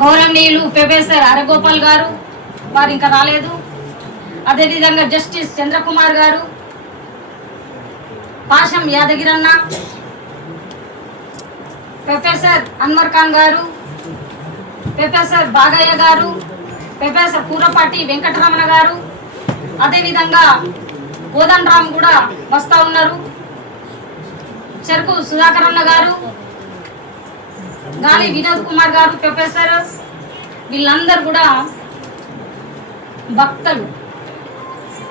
గౌరవనీయులు ప్రొఫెసర్ అరగోపాల్ గారు, వారు ఇంకా రాలేదు. అదేవిధంగా జస్టిస్ చంద్రకుమార్ గారు, పాషం యాదగిరన్న, ప్రొఫెసర్ అన్వర్ ఖాన్ గారు, ప్రొఫెసర్ బాగయ్య గారు, ప్రొఫెసర్ కూరపాటి వెంకటరమణ గారు, అదేవిధంగా కోదండ రామ్ కూడా వస్తూ ఉన్నారు, చెరుకు సుధాకర్ అన్న గారు, గాలి వినోద్ కుమార్ గారు, ప్రొఫెసర్, వీళ్ళందరూ కూడా భక్తులు,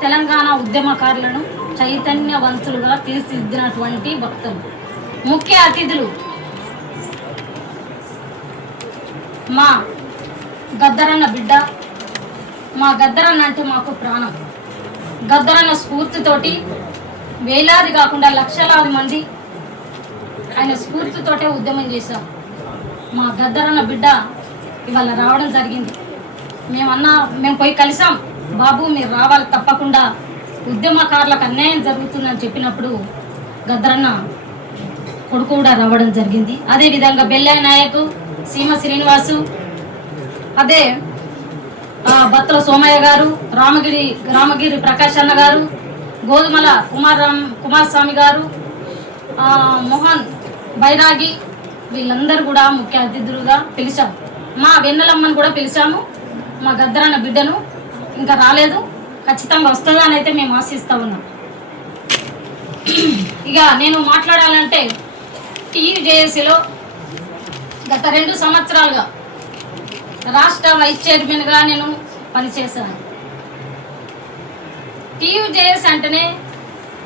తెలంగాణ ఉద్యమకారులను చైతన్యవంతులుగా తీర్చిదిద్దినటువంటి భక్తులు. ముఖ్య అతిథులు మా గద్దరన్న బిడ్డ. మా గద్దరన్న అంటే మాకు ప్రాణం. గద్దరన్న స్ఫూర్తితోటి వేలాది కాకుండా లక్షలాది మంది ఆయన స్ఫూర్తితోటే ఉద్యమం చేశాం. మా గద్దరన్న బిడ్డ ఇవాళ రావడం జరిగింది. మేము పోయి కలిసాం, బాబు మీరు రావాలి తప్పకుండా, ఉద్యమకారులకు అన్యాయం జరుగుతుందని చెప్పినప్పుడు గద్దరన్న కొడుకు కూడా రావడం జరిగింది. అదేవిధంగా బెల్లయ్య నాయకు, సీమ శ్రీనివాసు, అదే బత్తల సోమయ్య గారు, రామగిరి ప్రకాష్ అన్న గారు, గోధుమల కుమారస్వామి గారు, మోహన్ బైరాగి, వీళ్ళందరూ కూడా ముఖ్య అతిథులుగా పిలిచాము. మా వెన్నెలమ్మను కూడా పిలిచాము. మా గద్దరన్న బిడ్డను ఇంకా రాలేదు, ఖచ్చితంగా వస్తుందని అయితే మేము ఆశిస్తూ ఉన్నాం. ఇక నేను మాట్లాడాలంటే టీయూజేఏసీలో గత 2 సంవత్సరాలుగా రాష్ట్ర వైస్ చైర్మన్గా నేను పనిచేశాను. టీయూజేఎస్ అంటేనే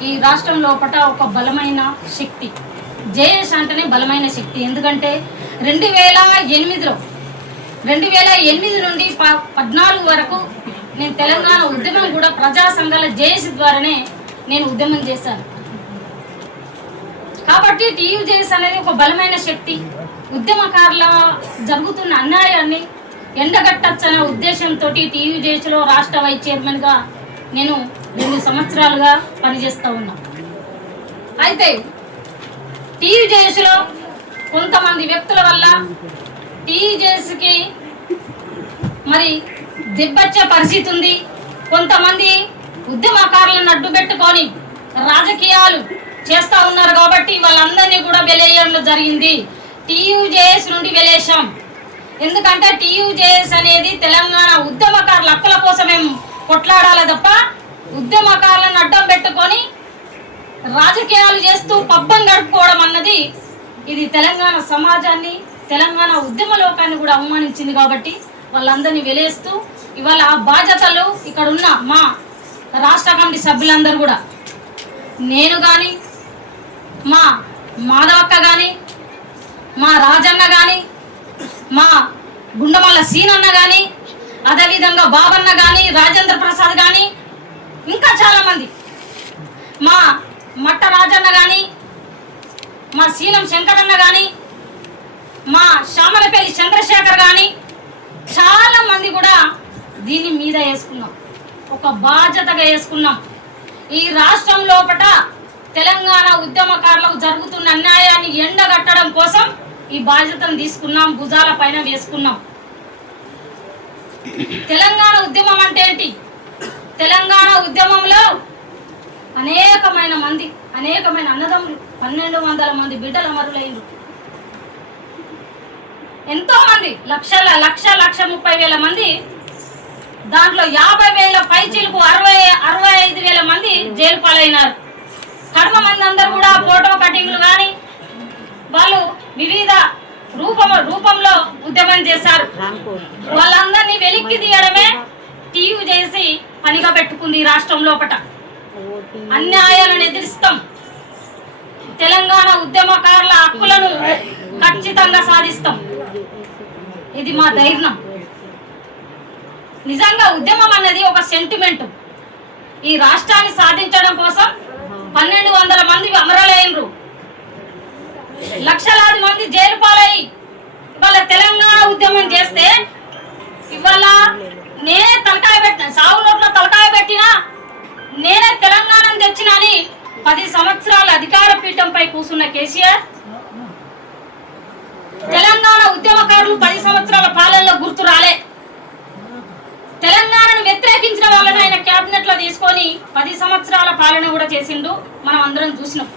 ఈ రాష్ట్రం లోపల ఒక బలమైన శక్తి. జేఎస్ అంటేనే బలమైన శక్తి. ఎందుకంటే 2008 నుండి 14 వరకు నేను తెలంగాణ ఉద్యమం కూడా ప్రజా సంఘాల జేఏసీ ద్వారానే నేను ఉద్యమం చేశాను. కాబట్టి టీయూజేఎస్ అనేది ఒక బలమైన శక్తి. ఉద్యమకారుల జరుగుతున్న అన్యాయాన్ని ఎండగట్టచ్చనే ఉద్దేశంతో టీయూజేఎస్లో రాష్ట్ర వైస్ చైర్మన్గా నేను 2 సంవత్సరాలుగా పనిచేస్తూ ఉన్నా. అయితే టీయూజేఎస్లో కొంతమంది వ్యక్తుల వల్ల టీయూజేఎస్కి మరి దెబ్బచ్చే పరిస్థితి ఉంది. కొంతమంది ఉద్యమకారులను అడ్డుపెట్టుకొని రాజకీయాలు చేస్తూ ఉన్నారు. కాబట్టి వాళ్ళందరినీ కూడా వెలేయడం జరిగింది. టీయూజేఎస్ నుండి వెలేశాం. ఎందుకంటే టీయూజేఎస్ అనేది తెలంగాణ ఉద్యమకారుల హక్కుల కోసమే కొట్లాడాలి తప్ప ఉద్యమకారులను అడ్డం పెట్టుకొని రాజకీయాలు చేస్తూ పబ్బం గడుపుకోవడం అన్నది ఇది తెలంగాణ సమాజాన్ని, తెలంగాణ ఉద్యమ లోకాన్ని కూడా అవమానించింది. కాబట్టి వాళ్ళందరినీ వెలేస్తూ ఇవాళ ఆ బాధ్యతలు ఇక్కడ ఉన్న మా రాష్ట్ర కమిటీ సభ్యులందరూ కూడా, నేను కానీ, మా మాధవక్క కానీ, మా రాజన్న కానీ, మా గుండమల్ల సీనన్న కానీ, అదేవిధంగా బాబన్న కానీ, రాజేంద్ర ప్రసాద్ కానీ, ఇంకా చాలామంది, మా మట్ట రాజన్న కానీ, మా సీనం శంకరన్న కానీ, మా శ్యామలపల్లి చంద్రశేఖర్ కానీ, చాలా మంది కూడా దీని మీద వేసుకున్నాం. ఒక బాధ్యతగా వేసుకున్నాం. ఈ రాష్ట్రం లోపల తెలంగాణ ఉద్యమకారులకు జరుగుతున్న అన్యాయాన్ని ఎండగట్టడం కోసం ఈ బాధ్యతను తీసుకున్నాం, భుజాల పైన వేసుకున్నాం. తెలంగాణ ఉద్యమం అంటే ఏంటి? తెలంగాణ ఉద్యమంలో అనేకమైన అన్నదమ్ములు, 1200 మంది బిడ్డలు అమరులైనరు. ఎంతో మంది, 1,30,000 మంది, దాంట్లో 50,000 పైచీలకు 65,000 మంది జైలు పాలైనారు. కడమ మంది అందరూ కూడా ఫోటో కటింగ్లు కానీ వాళ్ళు వివిధ రూపంలో ఉద్యమం చేశారు. వాళ్ళందరినీ వెలిక్కి తీయడమే టీయూజేఏసీ పనిగా పెట్టుకుంది. రాష్ట్రం లోపల అన్యాయాలను ఎదిరిస్తాం, తెలంగాణ ఉద్యమకారుల హక్కులను ఖచ్చితంగా సాధిస్తాం. ఇది మా ధైర్యం. నిజంగా ఉద్యమం అనేది ఒక సెంటిమెంట్. ఈ రాష్ట్రాన్ని సాధించడం కోసం 1200 మంది అమరులైనరు, లక్షలాది మంది జైలు పాలయ్యి ఇవాళ తెలంగాణ ఉద్యమం చేస్తే ఇవాళ నేనే తలకాయ పెట్టిన, సాగు నోట్లో తలకాయ పెట్టినా నేనే తెలంగాణను తెచ్చినా అని 10 సంవత్సరాల అధికార పీఠంపై కూర్చున్న కేసీఆర్ తెలంగాణ ఉద్యమకారులు 10 సంవత్సరాల పాలనలో 10 సంవత్సరాల పాలన కూడా చేసిండు, మనం అందరం చూసినాం.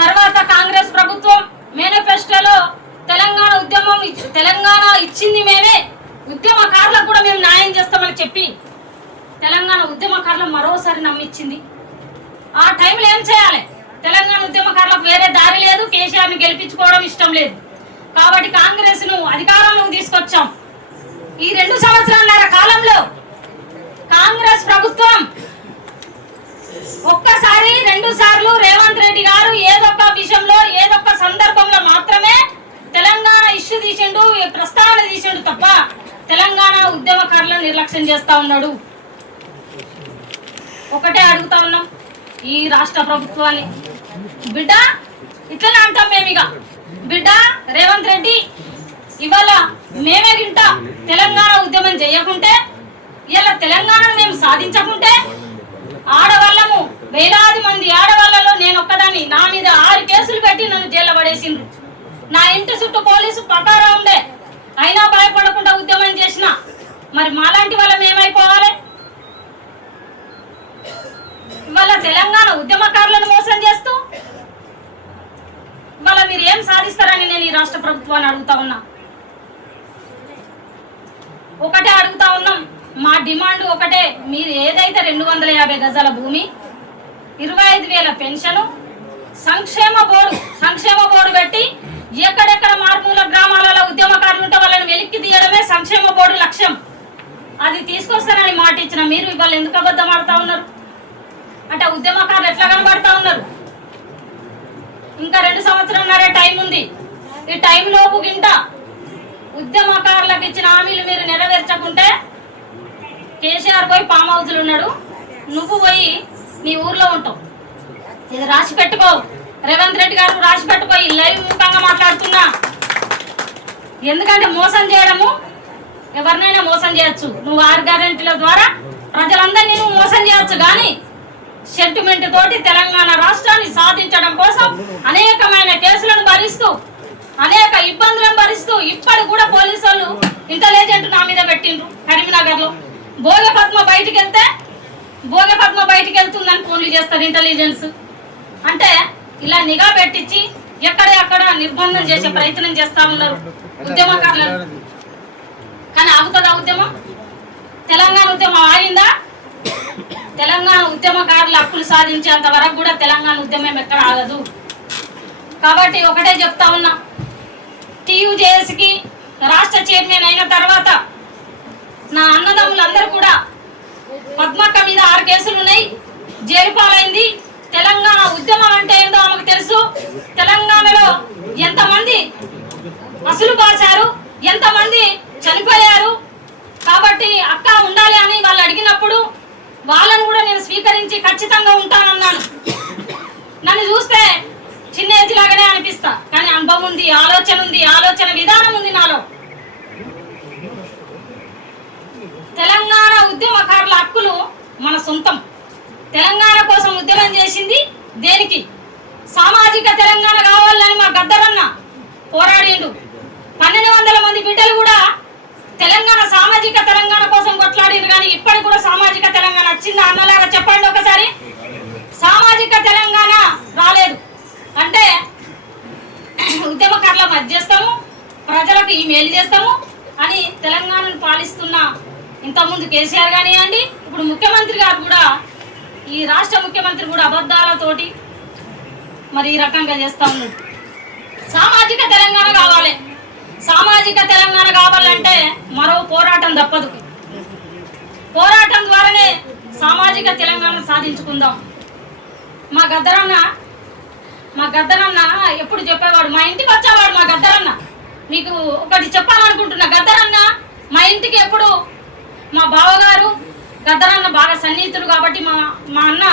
తర్వాత కాంగ్రెస్ ప్రభుత్వం మేనిఫెస్టోలో తెలంగాణ ఇచ్చింది మేమే, ఉద్యమకారులకు కూడా మేము న్యాయం చేస్తామని చెప్పి తెలంగాణ ఉద్యమకారులను మరోసారి నమ్మించింది. ఆ టైంలో ఏం చేయాలి? తెలంగాణ ఉద్యమకారులకు వేరే దారి లేదు, కేసీఆర్ని గెలిపించుకోవడం ఇష్టం లేదు. కాబట్టి కాంగ్రెస్ను అధికారంలోకి తీసుకొచ్చాం. ఈ 2 సంవత్సరాల కాలంలో కాంగ్రెస్ ప్రభుత్వం ఒక్కసారి 2 సార్లు రేవంత్ రెడ్డి గారు ఏదొక్క విషయంలో ఏదొక్క సందర్భంలో మాత్రమే తెలంగాణ ఇష్యూ తీసిండు, ప్రస్తావన తీసిండు తప్ప తెలంగాణ ఉద్యమకారులను నిర్లక్ష్యం చేస్తా ఉన్నాడు. ఒకటే అడుగుతా ఉన్నాం ఈ రాష్ట్ర ప్రభుత్వాన్ని, బిడ్డ ఇట్లనే అంటాం మేము, ఇక బిడ్డ రేవంత్ రెడ్డి ఇవాళ మేమే గింట తెలంగాణ ఉద్యమం చేయకుంటే, ఇలా తెలంగాణను మేము సాధించకుంటే ఆడవాళ్ళము వేలాది మంది ఆడవాళ్ళలో నేను ఒక్కదాన్ని, నా మీద 6 కేసులు పెట్టి నన్ను జైల్లో పడేసిండ్రు. నా ఇంటి చుట్టూ పోలీసు పకారా ఉండే, అయినా భయపడకుండా ఉద్యమం చేసిన. మరి మాలాంటి వాళ్ళం ఏమైపోవాలి? ఇవాళ తెలంగాణ ఉద్యమకారులను మోసం చేస్తూ ఇవాళ మీరు ఏం సాధిస్తారని నేను ఈ రాష్ట్ర ప్రభుత్వాన్ని అడుగుతా ఉన్నా. ఒకటే అడుగుతా ఉన్నాం, మా డిమాండ్ ఒకటే, మీరు ఏదైతే 250 గజాల భూమి, 25,000 పెన్షన్, సంక్షేమ బోర్డు పెట్టి ఎక్కడెక్కడ మారుమూల గ్రామాలలో ఉద్యమకారులు ఉంటే వాళ్ళని వెలిక్కి తీయడమే సంక్షేమ బోర్డు లక్ష్యం. అది తీసుకొస్తానని మాట ఇచ్చిన మీరు ఇవాళ ఎందుకు అబద్ధం ఆడుతా ఉన్నారు? అంటే ఉద్యమకారులు ఎట్లా కనబడతా ఉన్నారు? ఇంకా 2 సంవత్సరాలన్నర టైం ఉంది. ఈ టైంలోపు గింట ఉద్యమకారులకు ఇచ్చిన హామీలు మీరు నెరవేర్చకుంటే కేసీఆర్ పోయి ఫామ్ హౌస్లు ఉన్నాడు, నువ్వు పోయి నీ ఊర్లో ఉంటావు. ఇది రాసి పెట్టుకో, రేవంత్ రెడ్డి గారు రాసి పెట్టుకోయి. లైవ్ ముఖంగా మాట్లాడుతున్నా. ఎందుకంటే మోసం చేయడము, ఎవరినైనా మోసం చేయొచ్చు. నువ్వు 6 గ్యారెంటీల ద్వారా ప్రజలందరినీ నువ్వు మోసం చేయొచ్చు, కానీ సెంటిమెంట్ తోటి తెలంగాణ రాష్ట్రాన్ని సాధించడం కోసం అనేకమైన కేసులను భరిస్తూ, అనేక ఇబ్బందులను భరిస్తూ ఇప్పటి కూడా పోలీసు వాళ్ళు ఇంటెలిజెంట్ నా మీద పెట్టిండ్రు. కరీంనగర్ లో భోగపద్మ బయటికి వెళ్తుందని ఫోన్లు చేస్తారు ఇంటెలిజెన్స్. అంటే ఇలా నిఘా పెట్టించి ఎక్కడెక్కడ నిర్బంధం చేసే ప్రయత్నం చేస్తా ఉన్నారు ఉద్యమకారులను. కానీ ఆగుతుందా ఉద్యమం? తెలంగాణ ఉద్యమం ఆగిందా? తెలంగాణ ఉద్యమకారుల హక్కులు సాధించేంత వరకు కూడా తెలంగాణ ఉద్యమం ఎక్కడ ఆగదు. కాబట్టి ఒకటే చెప్తా ఉన్నా, టీయూజేఎస్కి రాష్ట్ర చైర్మన్ అయిన తర్వాత నా అన్నదమ్ములందరూ కూడా, పద్మక్క మీద 6 కేసులు ఉన్నాయి, జైలు పాలైంది. తెలంగాణ ఉద్యమం అంటే ఏందో ఆమెకు తెలుసు. తెలంగాణలో ఎంతమంది అసలు బాచారు, ఎంతమంది చనిపోయారు. కాబట్టి అక్క ఉండాలి అని వాళ్ళు అడిగినప్పుడు వాళ్ళని కూడా నేను స్వీకరించి ఖచ్చితంగా ఉంటానన్నాను. నన్ను చూస్తే చిన్న ఏజ్ లాగానే అనిపిస్తా, కానీ అనుభవం ఉంది, ఆలోచన ఉంది, ఆలోచన విధానం ఉంది నాలో. తెలంగాణ ఉద్యమకారుల హక్కులు మన సొంతం. తెలంగాణ కోసం ఉద్యమం చేసింది దేనికి? సామాజిక తెలంగాణ కావాలని మా గద్దరన్న పోరాడిండు. 1200 మంది బిడ్డలు కూడా తెలంగాణ సామాజిక తెలంగాణ కోసం కొట్లాడిండ్రు. కానీ ఇప్పటికి కూడా సామాజిక తెలంగాణ వచ్చిందా అన్నలాగా చెప్పండి ఒకసారి. సామాజిక తెలంగాణ రాలేదు. అంటే ఉద్యమకారుల మధ్య చేస్తాము, ప్రజలకు ఈ మేలు చేస్తాము అని తెలంగాణను పాలిస్తున్న ఇంతకుముందు కేసీఆర్ కానివ్వండి, ఇప్పుడు ముఖ్యమంత్రి గారు కూడా, ఈ రాష్ట్ర ముఖ్యమంత్రి కూడా అబద్ధాలతోటి మరి ఈ రకంగా చేస్తా ఉన్నాడు. సామాజిక తెలంగాణ కావాలి. సామాజిక తెలంగాణ కావాలంటే మరో పోరాటం తప్పదు. పోరాటం ద్వారానే సామాజిక తెలంగాణ సాధించుకుందాం. మా గద్దరన్న ఎప్పుడు చెప్పేవాడు, మా ఇంటికి వచ్చేవాడు మా గద్దరన్న. మీకు ఒకటి చెప్పాలనుకుంటున్నా, గద్దరన్న మా ఇంటికి ఎప్పుడు, మా బావగారు గద్దరన్న బాగా సన్నిహితులు కాబట్టి మా అన్న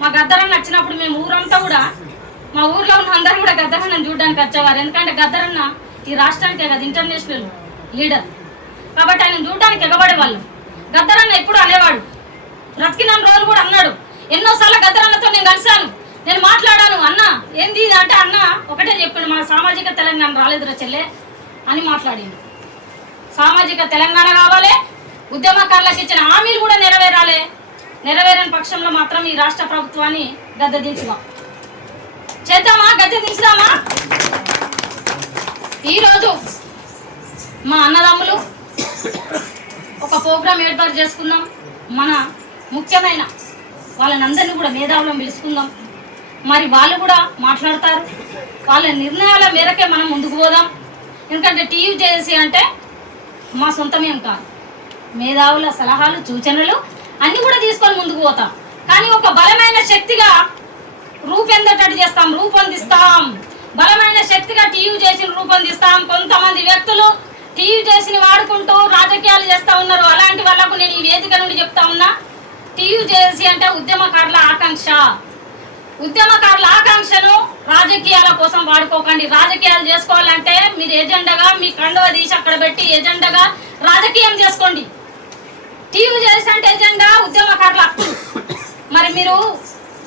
మా గద్దరన్న వచ్చినప్పుడు మేము ఊరంతా కూడా, మా ఊర్లో ఉన్న అందరూ కూడా గద్దరన్నను చూడడానికి వచ్చేవారు. ఎందుకంటే గద్దరన్న ఈ రాష్ట్రానికే కదా ఇంటర్నేషనల్ లీడర్, కాబట్టి ఆయన చూడడానికి ఎగబడేవాళ్ళు. గద్దరన్న ఎప్పుడు అనేవాడు, బ్రతికిన రోజులు కూడా అన్నాడు. ఎన్నోసార్లు గద్దరన్నతో నేను కలిశాను, నేను మాట్లాడాను. అన్న ఏంది అంటే, అన్న ఒకటే చెప్పాడు, మన సామాజిక తెలంగాణ రాలేదురా చెల్లె అని మాట్లాడిండు. సామాజిక తెలంగాణ కావాలి, ఉద్యమకారులకు ఇచ్చిన హామీలు కూడా నెరవేరాలి. నెరవేరని పక్షంలో మాత్రం ఈ రాష్ట్ర ప్రభుత్వాన్ని గద్దెదించుదాం. చేద్దామా? గద్దెదించుదామా? ఈరోజు మా అన్నదమ్ములు ఒక ప్రోగ్రాం ఏర్పాటు చేసుకుందాం. మన ముఖ్యమైన వాళ్ళనందరినీ కూడా మేధావులను పిలుచుకుందాం. మరి వాళ్ళు కూడా మాట్లాడతారు. వాళ్ళ నిర్ణయాల మేరకే మనం ముందుకు పోదాం. ఎందుకంటే టీయూజేఏసీ అంటే మా సొంతమేం కాదు. మేధావుల సలహాలు సూచనలు అన్నీ కూడా తీసుకొని ముందుకు పోతాం. కానీ ఒక బలమైన శక్తిగా రూపొందిస్తాం. బలమైన శక్తిగా టీయూజేసీని రూపొందిస్తాం. కొంతమంది వ్యక్తులు టీయూజేసీని వాడుకుంటూ రాజకీయాలు చేస్తూ ఉన్నారు. అలాంటి వాళ్ళకు నేను ఈ వేదిక నుండి చెప్తా ఉన్నా, టీయూజేసీ అంటే ఉద్యమకారుల ఆకాంక్ష. ఉద్యమకారుల ఆకాంక్షను రాజకీయాల కోసం వాడుకోకండి. రాజకీయాలు చేసుకోవాలంటే మీరు ఎజెండాగా మీ కండువ తీసి అక్కడ పెట్టి ఎజెండాగా రాజకీయం చేసుకోండి. టీయూజేసీ అంటే ఎజెండా ఉద్యమకారుల హక్కులు. మరి మీరు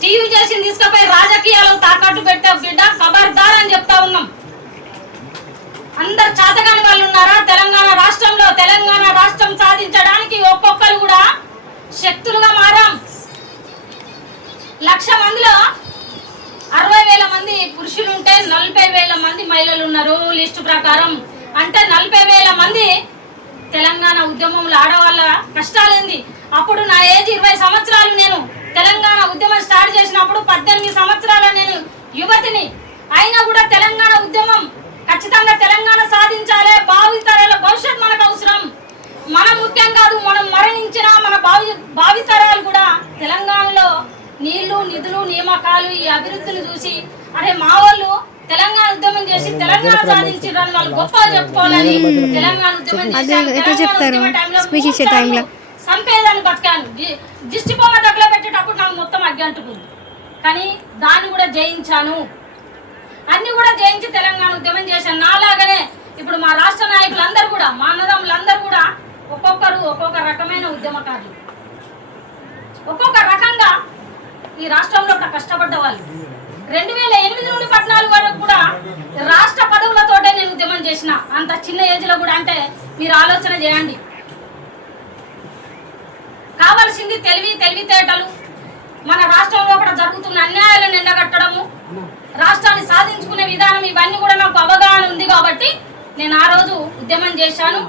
టీయూజేసీని తీసుకుపోయి రాజకీయాలు తాకట్టు పెట్టే బిడ్డ ఖబర్దార్ అని చెప్తా ఉన్నాం. అందరు చాతగాని వాళ్ళు ఉన్నారా తెలంగాణ రాష్ట్రంలో? తెలంగాణ రాష్ట్రం సాధించడానికి ఒక్కొక్కరు కూడా శక్తులుగా మారాం. 1,00,000 మందిలో 60,000 మంది పురుషులు ఉంటే 40,000 మంది మహిళలు ఉన్నారు లిస్టు ప్రకారం. అంటే 40,000 మంది తెలంగాణ ఉద్యమంలో ఆడవాళ్ళ కష్టాలేంది. అప్పుడు నా ఏజ్ 20 సంవత్సరాలు. నేను తెలంగాణ ఉద్యమం స్టార్ట్ చేసినప్పుడు 18 సంవత్సరాల నేను యువతిని. అయినా కూడా తెలంగాణ ఉద్యమం ఖచ్చితంగా తెలంగాణ సాధించాలి. భావితరాల భవిష్యత్ మనకు అవసరం. మనం ముఖ్యం కాదు, మనం మరణించిన మన భావితరాలు కూడా తెలంగాణలో నీళ్లు నిధులు నియామకాలు ఈ అభివృద్ధిని చూసి అరే మా వాళ్ళు తెలంగాణ ఉద్యమం చేసి తెలంగాణ సాధించారని వాళ్ళు గొప్పగా చెప్పుకోవాలని తెలంగాణ ఉద్యమం చేసి సంపేదాన్ని బతికాను. దిష్టి బొమ్మ దగ్గర పెట్టేటప్పుడు నాకు మొత్తం అగ్గి అంటుకుంది. కానీ దాన్ని కూడా జయించాను. అన్ని కూడా జయించి తెలంగాణ ఉద్యమం చేశాను. నాలాగనే ఇప్పుడు మా రాష్ట్ర నాయకులందరూ కూడా మా అన్నదమ్ములందరూ కూడా ఒక్కొక్కరు ఒక్కొక్క రకమైన ఉద్యమకారులు, ఒక్కొక్క రకంగా ఈ రాష్ట్రంలో కష్టపడ్డ వాళ్ళు. 2008 నుండి 14 వరకు కూడా రాష్ట్ర పదవులతోటే నేను ఉద్యమం చేసిన. అంత చిన్న ఏజ్ లో కూడా. అంటే మీరు ఆలోచన చేయండి. కావాల్సింది తెలివితేటలు. మన రాష్ట్రంలో కూడా జరుగుతున్న అన్యాయాలను ఎండగట్టడము, రాష్ట్రాన్ని సాధించుకునే విధానం, ఇవన్నీ కూడా నాకు అవగాహన ఉంది కాబట్టి నేను ఆ రోజు ఉద్యమం చేశాను.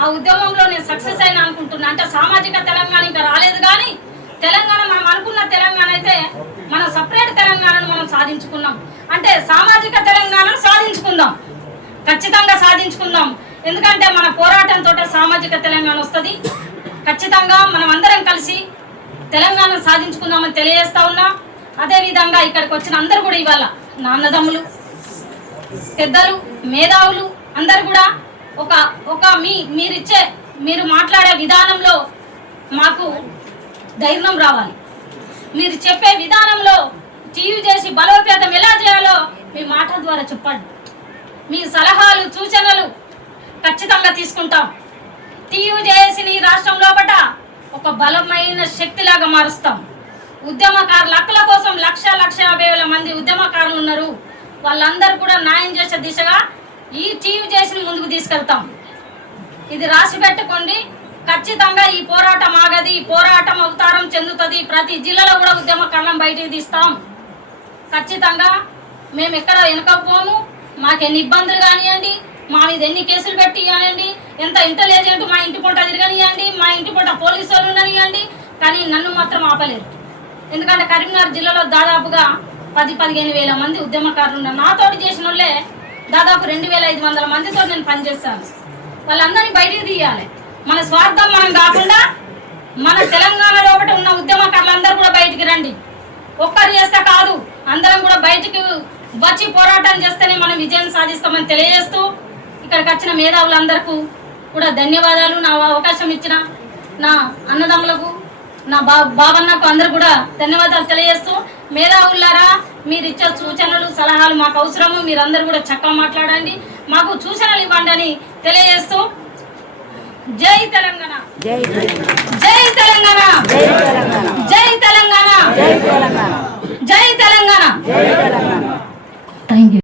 ఆ ఉద్యమంలో నేను సక్సెస్ అయినా అనుకుంటున్నా. అంటే సామాజిక తెలంగాణ ఇంకా రాలేదు, కానీ తెలంగాణ మనం అనుకున్న తెలంగాణ అయితే మనం సపరేట్ తెలంగాణను మనం సాధించుకున్నాం. అంటే సామాజిక తెలంగాణను సాధించుకుందాం, ఖచ్చితంగా సాధించుకుందాం. ఎందుకంటే మన పోరాటంతో సామాజిక తెలంగాణ వస్తుంది. ఖచ్చితంగా మనం అందరం కలిసి తెలంగాణ సాధించుకుందామని తెలియజేస్తా ఉన్నా. అదేవిధంగా ఇక్కడికి వచ్చిన అందరూ కూడా ఇవాళ నా అన్నదమ్ములు, పెద్దలు, మేధావులు అందరు కూడా మీరు మాట్లాడే విధానంలో మాకు ధైర్యం రావాలి. మీరు చెప్పే విధానంలో టీయూజేసీ బలోపేతం ఎలా చేయాలో మీ మాటల ద్వారా చెప్పండి. మీ సలహాలు సూచనలు ఖచ్చితంగా తీసుకుంటాం. టీయూజేసీని రాష్ట్రం లోపల ఒక బలమైన శక్తిలాగా మారుస్తాం. ఉద్యమకారుల హక్కుల కోసం 1,50,000 మంది ఉద్యమకారులు ఉన్నారు. వాళ్ళందరూ కూడా న్యాయం చేసే దిశగా ఈ టీయూజేసీని ముందుకు తీసుకెళ్తాం. ఇది రాసి పెట్టుకోండి. ఖచ్చితంగా ఈ పోరాటం ఆగది, ఈ పోరాటం అవతారం చెందుతుంది. ప్రతి జిల్లాలో కూడా ఉద్యమకారులను బయటికి తీస్తాం. ఖచ్చితంగా మేము ఎక్కడ వెనకపోము. మాకు ఎన్ని ఇబ్బందులు కానివ్వండి, మా మీద ఎన్ని కేసులు పెట్టి ఇవ్వండి, ఎంత ఇంటెలిజెంట్ మా ఇంటి పూట తిరగనివ్వండి, మా ఇంటి పూట పోలీసు వాళ్ళు ఉండనివ్వండి, కానీ నన్ను మాత్రం ఆపలేరు. ఎందుకంటే కరీంనగర్ జిల్లాలో దాదాపుగా 10-15,000 మంది ఉద్యమకారులు ఉన్నారు. నాతోటి చేసిన వాళ్ళే దాదాపు 2,500 మందితో నేను పనిచేస్తాను. వాళ్ళందరినీ బయటికి తీయాలి. మన స్వార్థం మనం కాకుండా మన తెలంగాణలో ఒకటి ఉన్న ఉద్యమకారులందరూ కూడా బయటికి రండి. ఒక్కరు చేస్తే కాదు, అందరం కూడా బయటికి వచ్చి పోరాటం చేస్తేనే మనం విజయం సాధిస్తామని తెలియజేస్తూ ఇక్కడికి వచ్చిన మేధావులందరికీ కూడా ధన్యవాదాలు. నా అవకాశం ఇచ్చిన నా అన్నదమ్ములకు, నా బాబన్నకు అందరూ కూడా ధన్యవాదాలు తెలియజేస్తూ, మేధావులారా మీరు ఇచ్చే సూచనలు సలహాలు మాకు అవసరము. మీరందరూ కూడా చక్కగా మాట్లాడండి, మాకు సూచనలు ఇవ్వండి అని తెలియజేస్తూ జై తెలంగాణ, జై తెలంగాణ, జై తెలంగాణ, జై తెలంగాణ. Thank you.